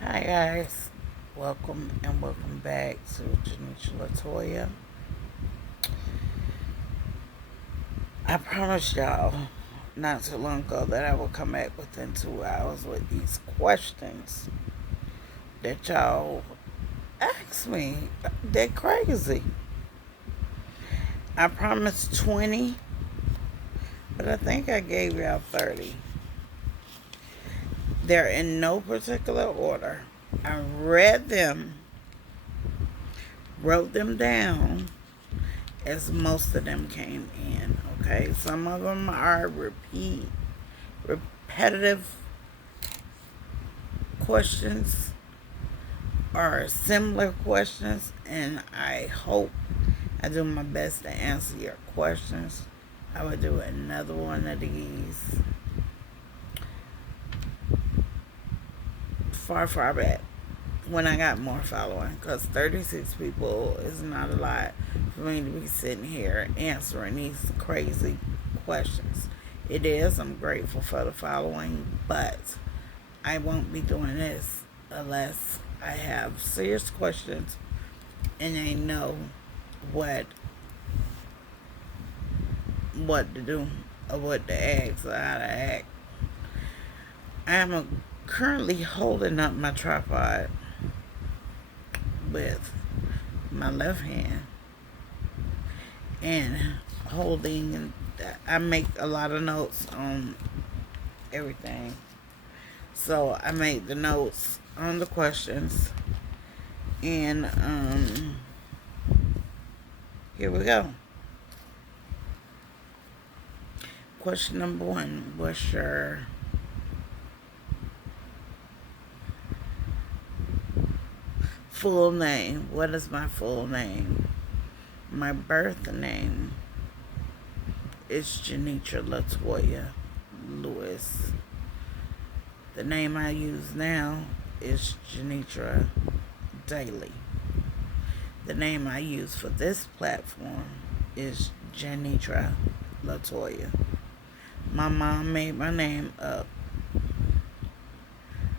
Hi guys, welcome back to Janisha Latoya. I promised y'all not too long ago that I would come back within 2 hours with these questions that y'all asked me. They're crazy. I promised 20, but I think I gave y'all 30. They're in no particular order. I read them, wrote them down, as most of them came in. Okay, some of them are repetitive questions or similar questions, and I hope I do my best to answer your questions. I will do another one of these far back when I got more following, because 36 people is not a lot for me to be sitting here answering these crazy questions. It is. I'm grateful for the following, but I won't be doing this unless I have serious questions and I know what what to do or what to ask or how to act. I am currently holding up my tripod with my left hand and holding. I make a lot of notes on everything, so I make the notes on the questions, and here we go. Question number one: what's your full name? What is my full name? My birth name is Janitra Latoya Lewis. The name I use now is Janitra Daily. The name I use for this platform is Janitra Latoya. My mom made my name up,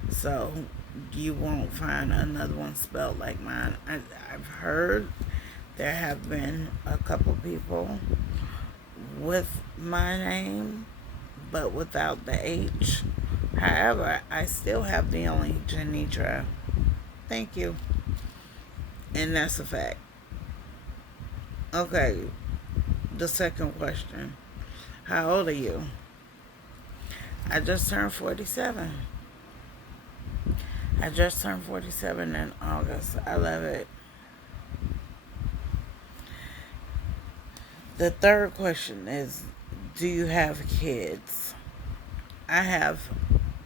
so you won't find another one spelled like mine. I've heard there have been a couple people with my name, but without the H. However, I still have the only Janitra. Thank you. And that's a fact. Okay, the second question. How old are you? I just turned 47. I just turned 47 in August. I love it. The third question is, do you have kids? I have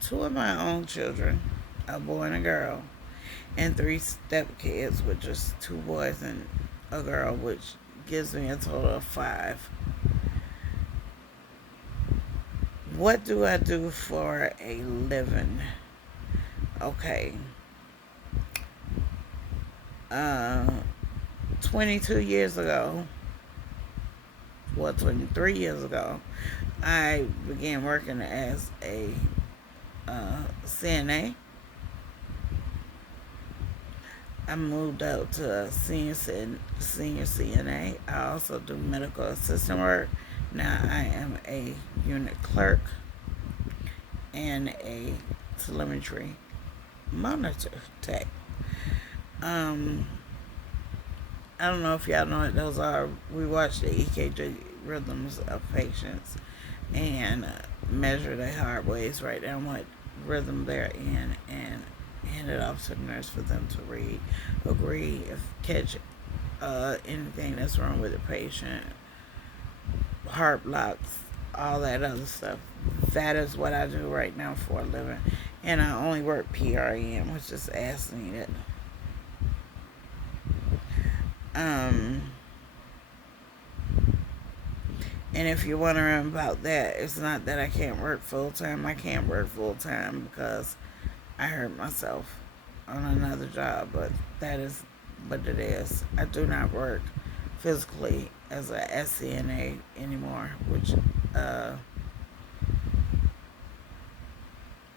two of my own children, a boy and a girl, and three stepkids, which is two boys and a girl, which gives me a total of five. What do I do for a living? Okay. 22 years ago, 23 years ago, I began working as a CNA. I moved up to senior CNA. I also do medical assistant work. Now I am a unit clerk and a telemetry monitor tech. I don't know if y'all know what those are. We watch the EKG rhythms of patients and measure their heart waves, write down what rhythm they're in, and hand it off to the nurse for them to read, agree, if catch anything that's wrong with the patient, heart blocks, all that other stuff. That is what I do right now for a living. And I only work PRN, which is as needed. And if you're wondering about that, it's not that I can't work full time. I can't work full time because I hurt myself on another job, but that is what it is. I do not work physically as a SCNA anymore, which,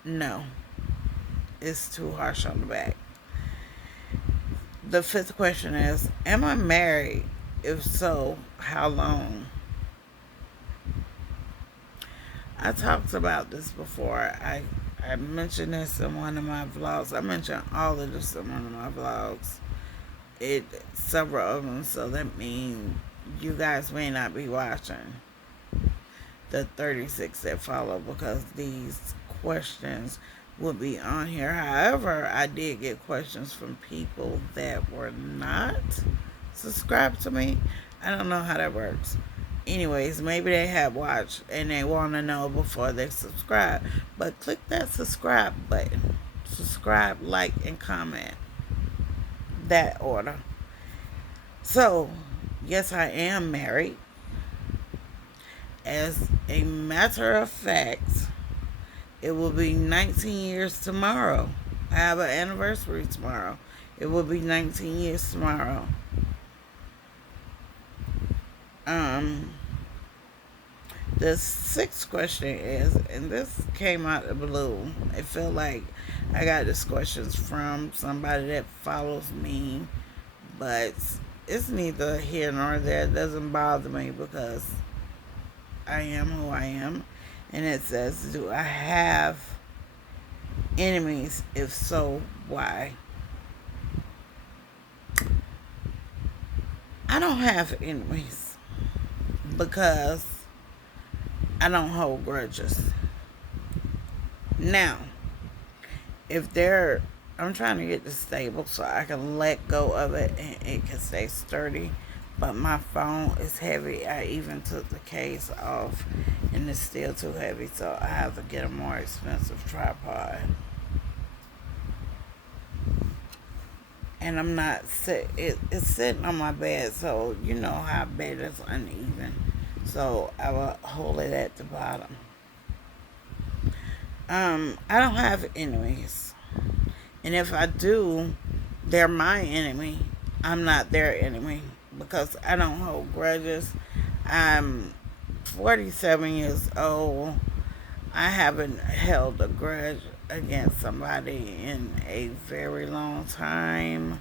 no, is too harsh on the back. The fifth question is, am I married? If so, how long? I talked about this before. I mentioned this in one of my vlogs. I mentioned all of this in one of my vlogs. Several of them, so that means you guys may not be watching the 36 that follow because these questions will be on here. However, I did get questions from people that were not subscribed to me. I don't know how that works. Anyways, maybe they have watched and they want to know before they subscribe. But click that subscribe button. Subscribe, like, and comment. That order. So, yes, I am married. As a matter of fact, it will be 19 years tomorrow. I have an anniversary tomorrow. It will be 19 years tomorrow. The sixth question is, and this came out of the blue. It felt like I got this questions from somebody that follows me, but it's neither here nor there. It doesn't bother me because I am who I am. And it says, do I have enemies? If so, why? I don't have enemies because I don't hold grudges. Now, I'm trying to get this stable so I can let go of it and it can stay sturdy. But my phone is heavy. I even took the case off and it's still too heavy, so I have to get a more expensive tripod. And I'm not it's sitting on my bed, so you know how bed is uneven. So I will hold it at the bottom. I don't have enemies. And if I do, they're my enemy. I'm not their enemy because I don't hold grudges. I'm 47 years old. I haven't held a grudge against somebody in a very long time.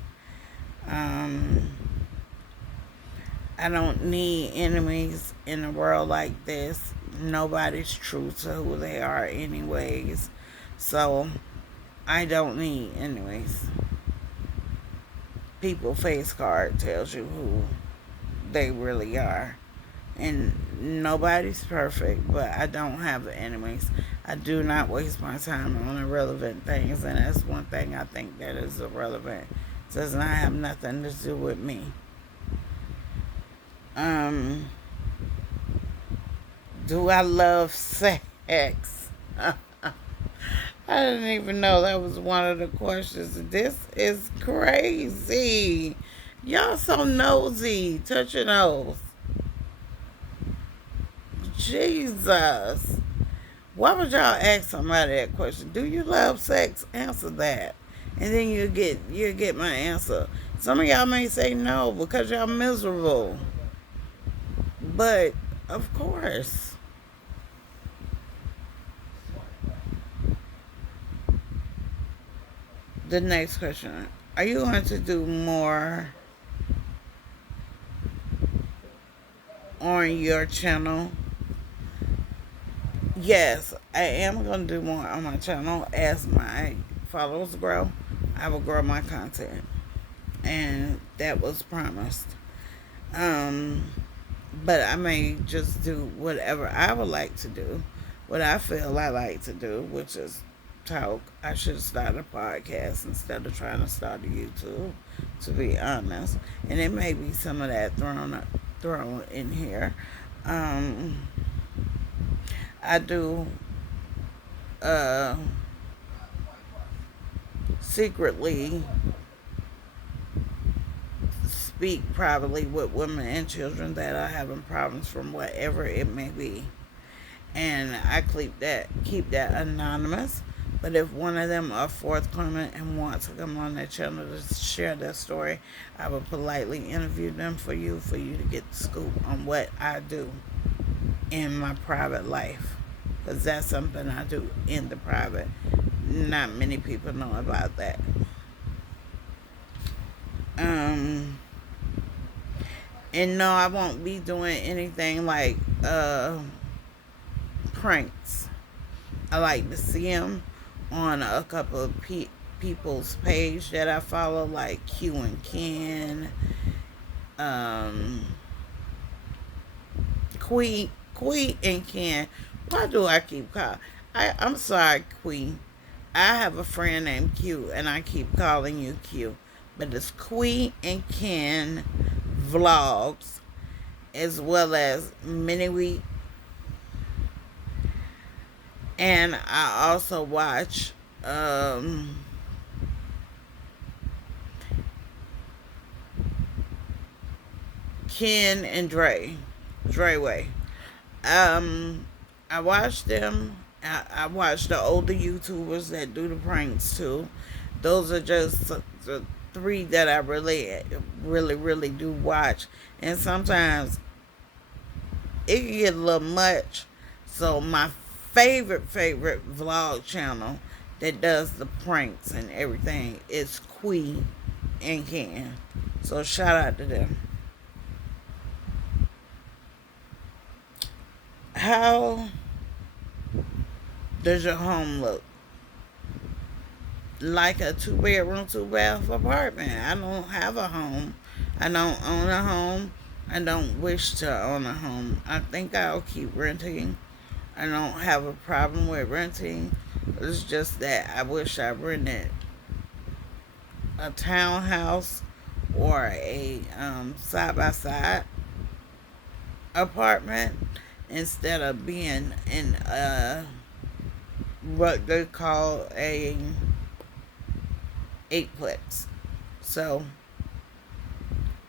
I don't need enemies in a world like this. Nobody's true to who they are anyways. So I don't need enemies. People face card tells you who they really are. And nobody's perfect, but I don't have enemies. I do not waste my time on irrelevant things, and that's one thing I think that is irrelevant. It does not have nothing to do with me. Do I love sex? I didn't even know that was one of the questions. This is crazy. Y'all so nosy. Touch your nose. Jesus. Why would y'all ask somebody that question? Do you love sex? Answer that. And then you'll get my answer. Some of y'all may say no because y'all miserable. But of course. The next question. Are you going to do more on your channel? Yes, I am going to do more on my channel as my followers grow. I will grow my content. And that was promised. But I may just do whatever I would like to do. What I feel I like to do, which is talk. I should start a podcast instead of trying to start a YouTube, to be honest. And it may be some of that thrown in here. I do secretly speak privately with women and children that are having problems from whatever it may be. And I keep that anonymous. But if one of them are forthcoming and want to come on their channel to share their story, I will politely interview them for you to get the scoop on what I do in my private life. Because that's something I do in the private. not many people know about that. Um, and no, I won't be doing anything like pranks. I like to see them on a couple of people's page that I follow, like Q and Ken, um, Queen and Ken. Why do I keep calling? I'm sorry, Queen. I have a friend named Q, and I keep calling you Q. But it's Queen and Ken vlogs, as well as Mini Week. And I also watch Ken and Dre Way. Um, I watch them. I watch the older YouTubers that do the pranks too. Those are just the three that I really do watch. And sometimes it can get a little much. So my favorite vlog channel that does the pranks and everything is Queen and Ken. So shout out to them. How does your home look? Like a 2 bedroom, 2 bath apartment. I don't have a home. I don't own a home. I don't wish to own a home. I think I'll keep renting. I don't have a problem with renting. It's just that I wish I rented a townhouse or a side by side apartment instead of being in what they call a eightplex. So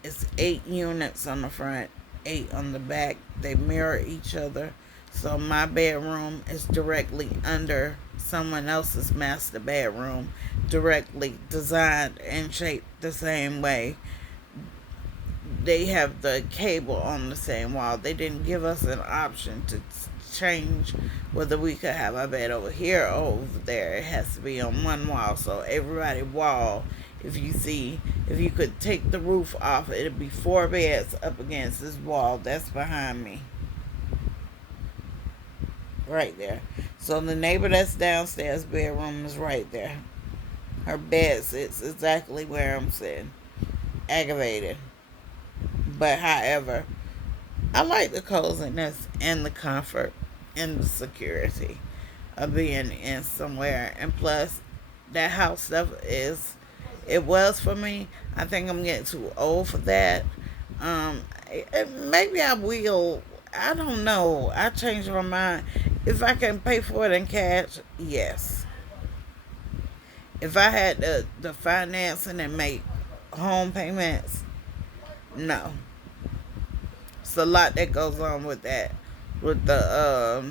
it's 8 units on the front, 8 on the back. They mirror each other. So my bedroom is directly under someone else's master bedroom, directly designed and shaped the same way. They have the cable on the same wall. They didn't give us an option to change whether we could have our bed over here or over there. It has to be on one wall. So everybody wall, if you could take the roof off, it'd be 4 beds up against this wall that's behind me. Right there. So the neighbor that's downstairs bedroom is right there. Her bed sits exactly where I'm sitting. Aggravated. But however, I like the coziness and the comfort and the security of being in somewhere. And plus, that house stuff it was for me. I think I'm getting too old for that. Maybe I will. I don't know. I changed my mind. If I can pay for it in cash, yes. If I had the financing and make home payments, no. It's a lot that goes on with that, with the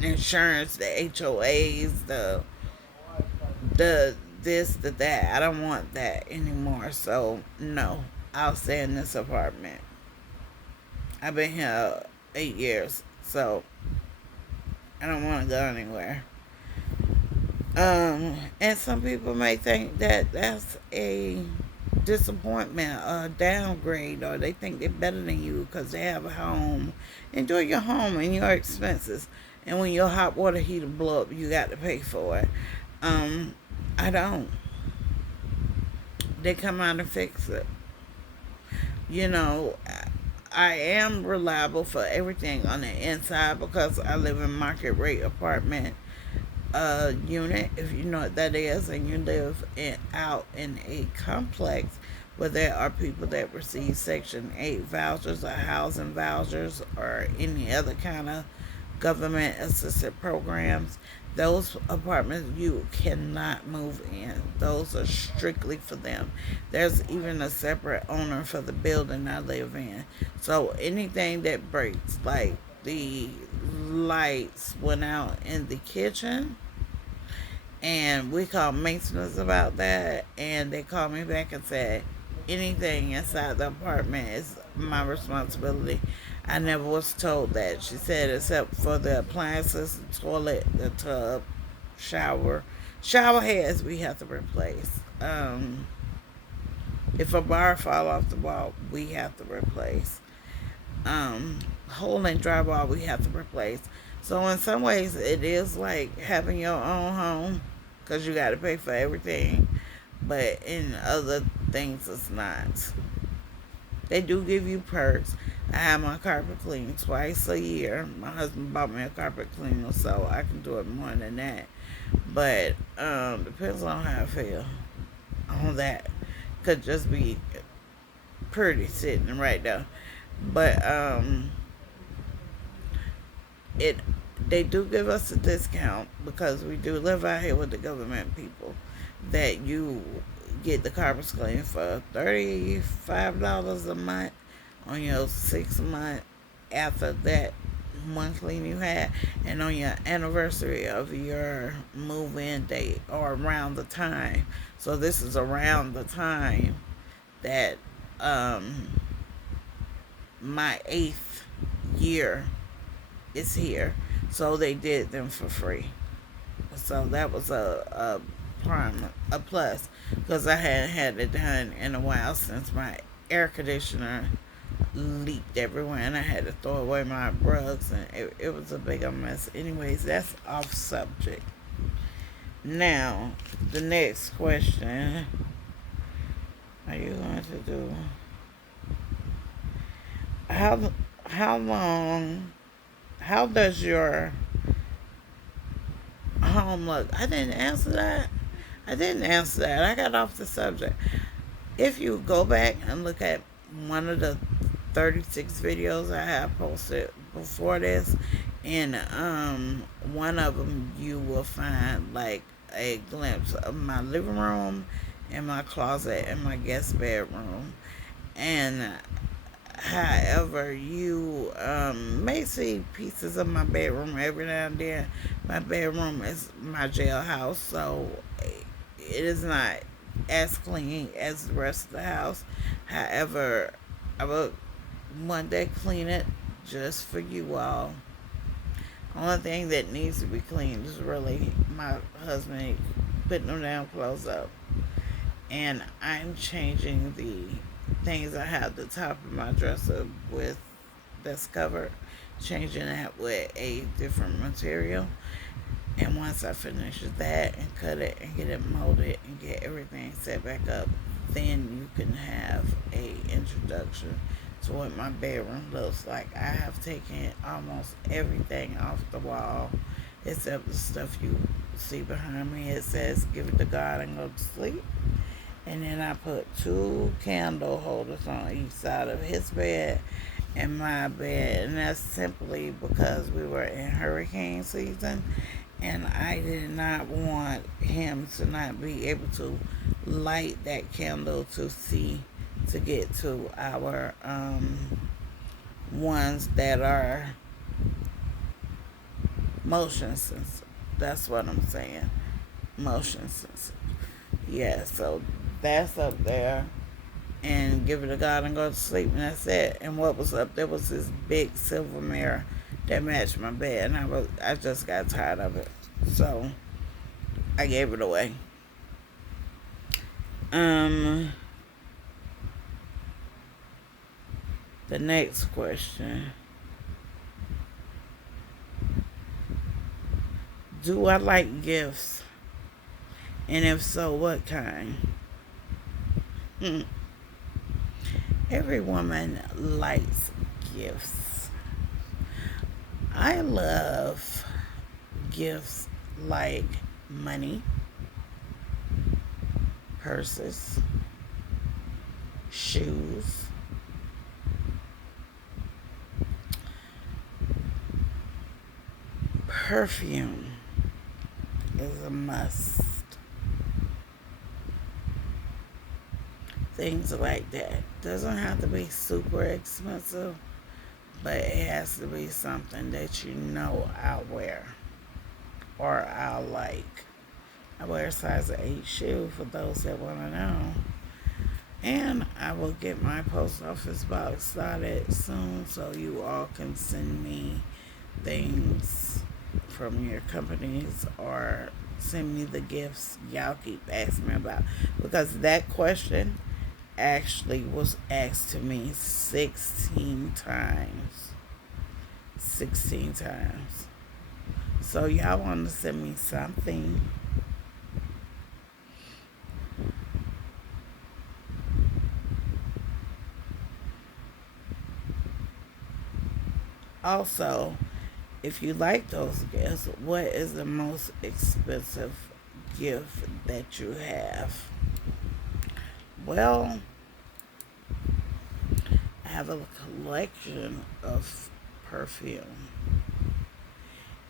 insurance, the HOAs, the this, the that. I don't want that anymore. So no, I'll stay in this apartment. I've been here 8 years, so I don't want to go anywhere. And some people may think that that's a disappointment, a downgrade, or they think they're better than you because they have a home. Enjoy your home and your expenses. And when your hot water heater blow up, you got to pay for it. I don't. They come out and fix it. You know, I am reliable for everything on the inside because I live in market rate apartment unit, if you know what that is, and you live out in a complex where there are people that receive Section 8 vouchers or housing vouchers or any other kind of government assisted programs. Those apartments you cannot move in. Those are strictly for them. There's even a separate owner for the building I live in. So anything that breaks, like the lights went out in the kitchen, and we called maintenance about that, and they called me back and said anything inside the apartment is my responsibility. I never was told that. She said except for the appliances, the toilet, the tub, shower, Shower heads we have to replace. If a bar fall off the wall, we have to replace. Hole in drywall we have to replace. So in some ways, it is like having your own home because you got to pay for everything. But in other things, it's not. They do give you perks. I have my carpet cleaned twice a year. My husband bought me a carpet cleaner, so I can do it more than that. But depends on how I feel on that. Could just be pretty sitting right there. But it they do give us a discount because we do live out here with the government people that you get the carpets cleaned for $35 a month on your 6 month after that one clean you had, and on your anniversary of your move-in date or around the time. So this is around the time that um my 8th year is here, so they did them for free. So that was a plus because I hadn't had it done in a while since my air conditioner leaked everywhere and I had to throw away my rugs and it was a big mess. Anyways, that's off subject. Now, the next question: are you going to do how how long? How does your home look? I didn't answer that. I didn't answer that. I got off the subject. If you go back and look at one of the 36 videos I have posted before this, in one of them you will find like a glimpse of my living room and my closet and my guest bedroom. And however, you may see pieces of my bedroom every now and then. My bedroom is my jailhouse, so it is not as clean as the rest of the house. However, I will one day clean it just for you all. Only thing that needs to be cleaned is really my husband putting them down clothes up. And I'm changing the things I have at the top of my dresser with that's covered, changing that with a different material. And once I finish that and cut it and get it molded and get everything set back up, then you can have a introduction to what my bedroom looks like. I have taken almost everything off the wall except the stuff you see behind me. It says give it to God and go to sleep. And then I put 2 candle holders on each side of his bed and my bed. And that's simply because we were in hurricane season and I did not want him to not be able to light that candle to get to our ones that are motion sensitive. That's what I'm saying. Motion sensitive. Yeah, so that's up there. And give it to God and go to sleep, and that's it. And what was up there was this big silver mirror that matched my bed, and I just got tired of it, so I gave it away. The next question: do I like gifts? And if so, what kind? Every woman likes gifts. I love gifts like money, purses, shoes, perfume is a must. Things like that. Doesn't have to be super expensive, but it has to be something that you know I'll wear or I'll like. I wear a size 8 shoe for those that want to know. And I will get my post office box started soon so you all can send me things from your companies or send me the gifts y'all keep asking me about. Because that question actually was asked to me 16 times. 16 times. So y'all want to send me something. Also, if you like those gifts, what is the most expensive gift that you have? Well, I have a collection of perfume.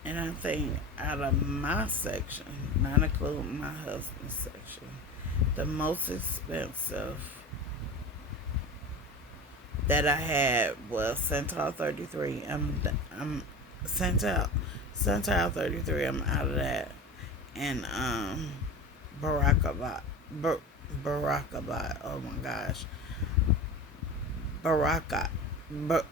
And I think out of my section, not including my husband's section, the most expensive that I had was Central 33. I'm Central 33. I'm out of that, and Barack Obama. Barack Obama. Oh my gosh, Barack. But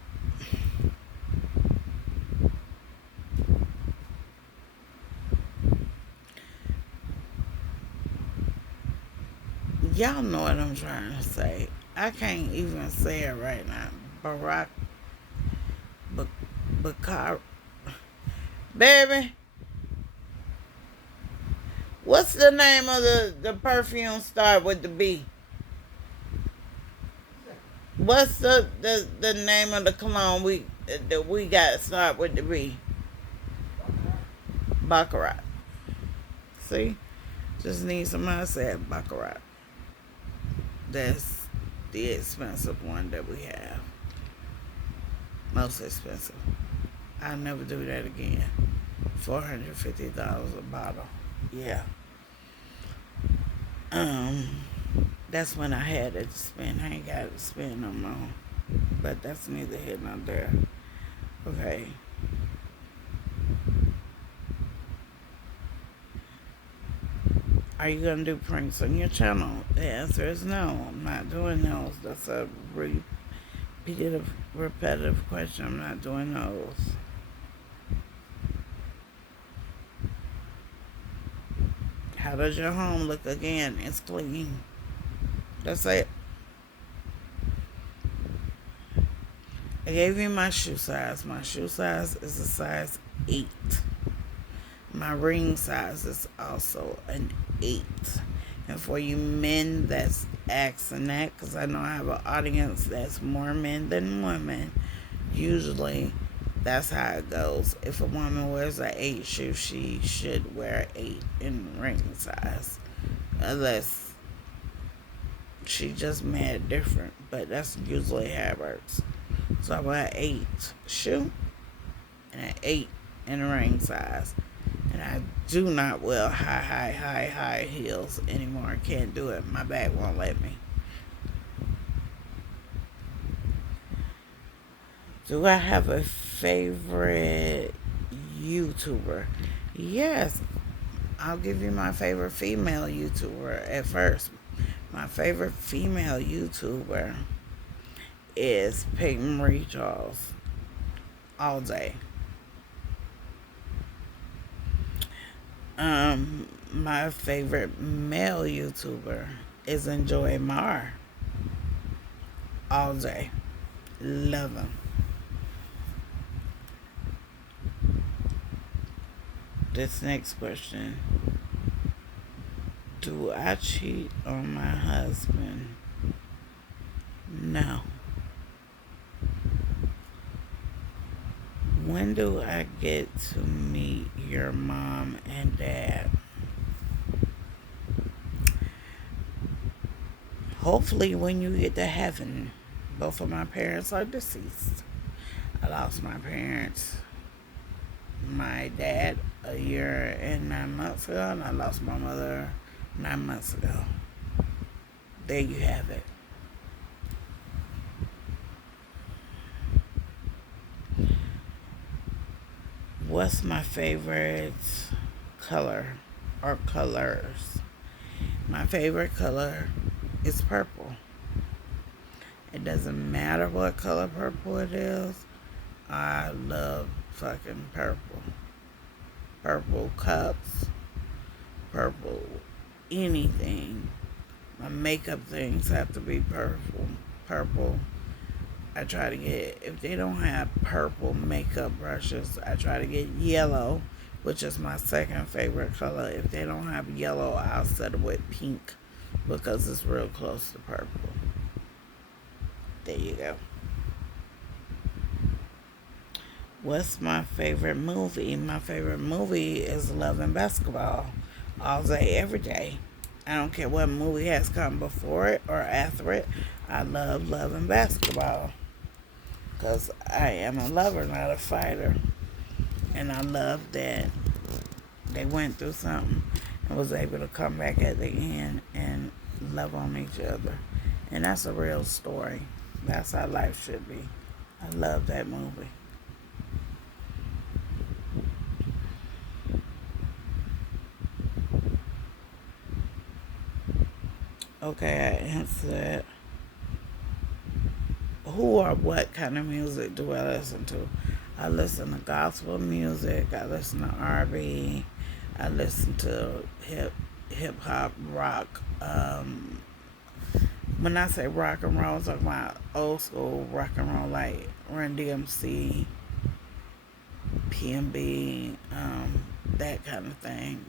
y'all know what I'm trying to say. I can't even say it right now. Barack. Bakar. Baby, what's the name of the perfume start with the B? What's the name of the cologne that we got start with the B? Baccarat. See? Just need somebody to say Baccarat. That's the expensive one that we have. Most expensive. I'll never do that again. $450 a bottle. Yeah. Um, that's when I had it to spend. I ain't got it to spend no more. But that's neither here nor there. Okay. Are you gonna do pranks on your channel? The answer is no. I'm not doing those. That's a repetitive question. I'm not doing those. How does your home look again? It's clean. That's it. I gave you my shoe size. My shoe size is a size 8. My ring size is also an 8. And for you men that's asking that, because I know I have an audience that's more men than women, usually that's how it goes. If a woman wears an 8 shoe, she should wear 8 in ring size. Unless she just mad different. But that's usually how it works. So I wear 8 shoe and an 8 in ring size. And I do not wear high heels anymore. I can't do it. My back won't let me. Do I have a favorite YouTuber? Yes. I'll give you my favorite female YouTuber at first. My favorite female YouTuber is Peyton Marie Charles. All day. My favorite male YouTuber is Enjoy Mar. All day. Love him. This next question. Do I cheat on my husband? No. When do I get to meet your mom and dad? Hopefully when you get to heaven. Both of my parents are deceased. I lost my parents, my dad, a year and 9 months ago, and I lost my mother 9 months ago. There you have it. What's my favorite color or colors? My favorite color is purple. It doesn't matter what color purple it is. I love fucking purple. Purple cups, purple. Anything. My makeup things have to be purple. Purple. I try to get, if they don't have purple makeup brushes, I try to get yellow, which is my second favorite color. If they don't have yellow, I'll settle with pink because it's real close to purple. There you go. What's my favorite movie? My favorite movie is Love and Basketball. All day, every day. I don't care what movie has come before it or after it. I love and Basketball. Because I am a lover, not a fighter. And I love that they went through something and was able to come back at the end and love on each other. And that's a real story. That's how life should be. I love that movie. Okay, I answered. Who or what kind of music do I listen to? I listen to gospel music. I listen to R&B. I listen to hip hop, rock. When I say rock and roll, I'm talking about old school rock and roll, like Run DMC, PNB, that kind of thing.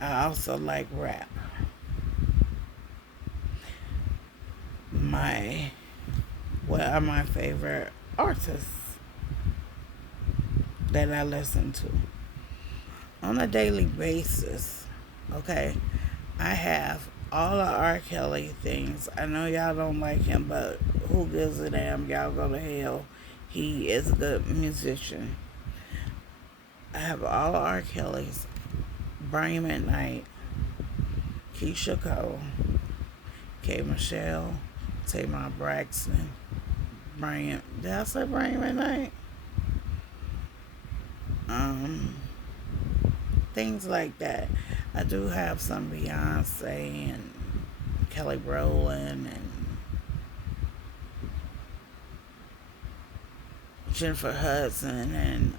I also like rap. What are my favorite artists that I listen to on a daily basis? Okay, I have all the R. Kelly things. I know y'all don't like him, but who gives a damn? Y'all go to hell. He is a good musician. I have all the R. Kellys. Brian McKnight, Keisha Cole, K. Michelle, Tamar Braxton, Brian. Did I say Brian McKnight? Um, Things like that. I do have some Beyonce and Kelly Rowland and Jennifer Hudson and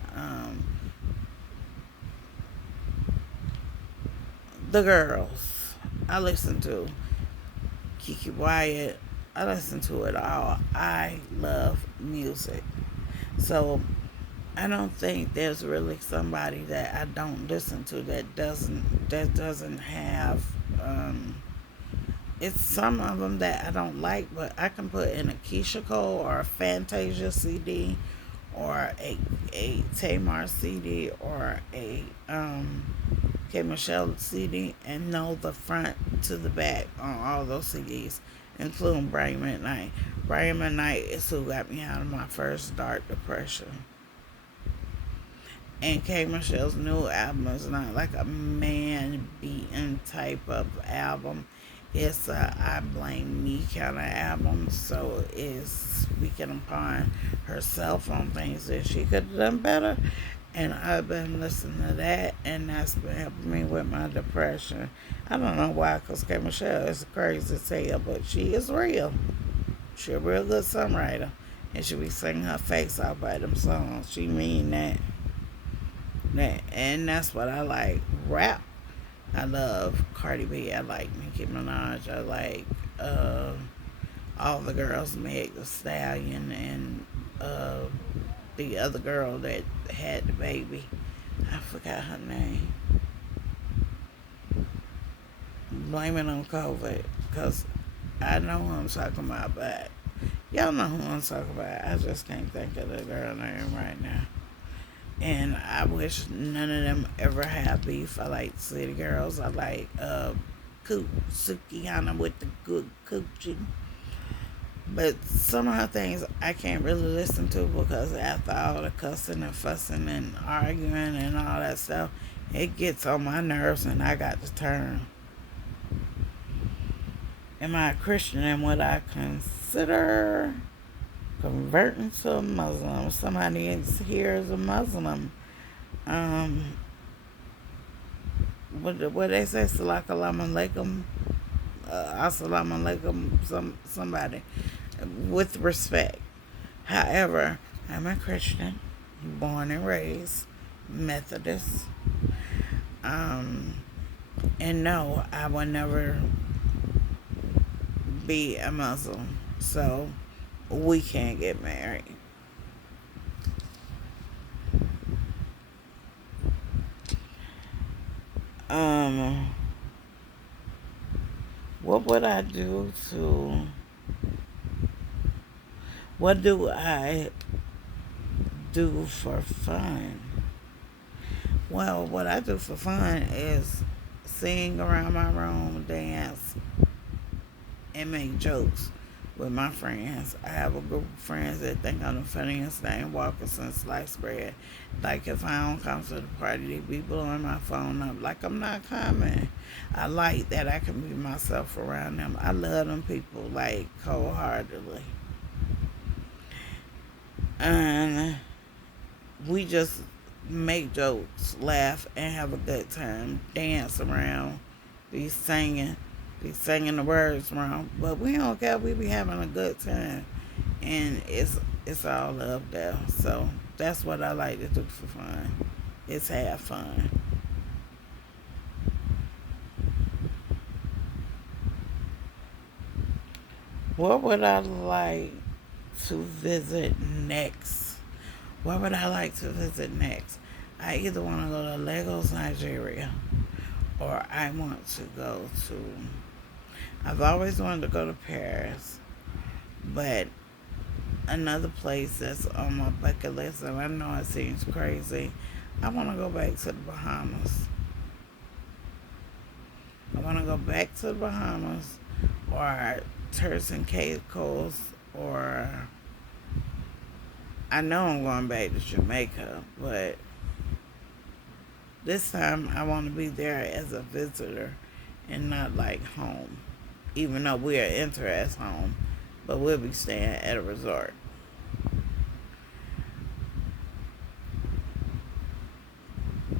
the girls. I listen to Kiki Wyatt. I listen to it all. I love music. So I don't think there's really somebody that I don't listen to that doesn't have it's some of them that I don't like, but I can put in a Keisha Cole or a Fantasia CD or a Tamar CD or a K. Michelle CD and know the front to the back on all those CDs, including Brian McKnight. Brian McKnight is who got me out of my first dark depression. And K. Michelle's new album is not like a man beating type of album. It's a I blame me kind of album. So it's speaking upon herself on things that she could have done better. And I've been listening to that, and that's been helping me with my depression. I don't know why, because K. Michelle is crazy as hell, but she is real. She a real good songwriter. And she be singing her face off by them songs. She mean that. And that's what I like. Rap. I love Cardi B. I like Nicki Minaj. I like all the girls, Meg Thee Stallion, and the other girl that had the baby. I forgot her name. Blame it on COVID, because I know who I'm talking about, but y'all know who I'm talking about. I just can't think of the girl name right now. And I wish none of them ever have beef. I like City Girls. I like Sukihana with the good coochie. But some of her things I can't really listen to because after all the cussing and fussing and arguing and all that stuff, it gets on my nerves and I got to turn. Am I a Christian in what I consider converting to a Muslim? Somebody here is a Muslim. What they say, Salaam alaikum, assalamu alaikum, somebody, with respect. However, I'm a Christian, born and raised Methodist. Um, and no, I would never be a Muslim. So we can't get married. Um, what would I do to, what do I do for fun? Well, what I do for fun is sing around my room, dance, and make jokes with my friends. I have a group of friends that think I'm the funniest thing walking since sliced bread. Like if I don't come to the party, they be blowing my phone up like I'm not coming. I like that I can be myself around them. I love them people like wholeheartedly. And we just make jokes, laugh, and have a good time. Dance around, be singing the words wrong, but we don't care. We be having a good time, and it's all love there. So that's what I like to do for fun. It's have fun. What would I like to visit next? What would I like to visit next? I either want to go to Lagos, Nigeria, or I want to go to. I've always wanted to go to Paris, but another place that's on my bucket list, and I know it seems crazy, I want to go back to the Bahamas. I want to go back to the Bahamas, or Turks and Caicos, or I know I'm going back to Jamaica, but this time I want to be there as a visitor and not like home. Even though we are enter as home, but we'll be staying at a resort.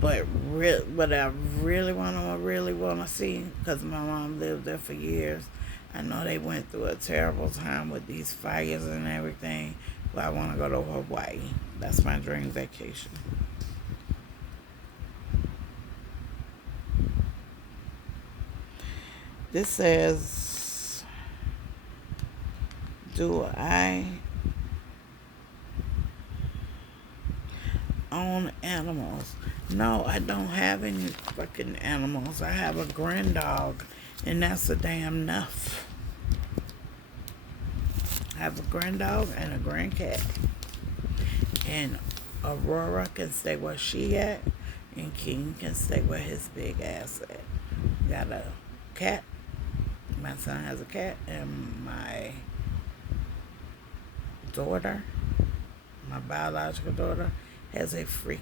But what I really want to see, because my mom lived there for years. I know they went through a terrible time with these fires and everything, but I want to go to Hawaii. That's my dream vacation. This says, do I own animals? No, I don't have any fucking animals. I have a grand dog, and that's a damn enough. I have a grand dog and a grand cat. And Aurora can stay where she at, and King can stay where his big ass at. Got a cat. My son has a cat, and my daughter, my biological daughter, has a freaking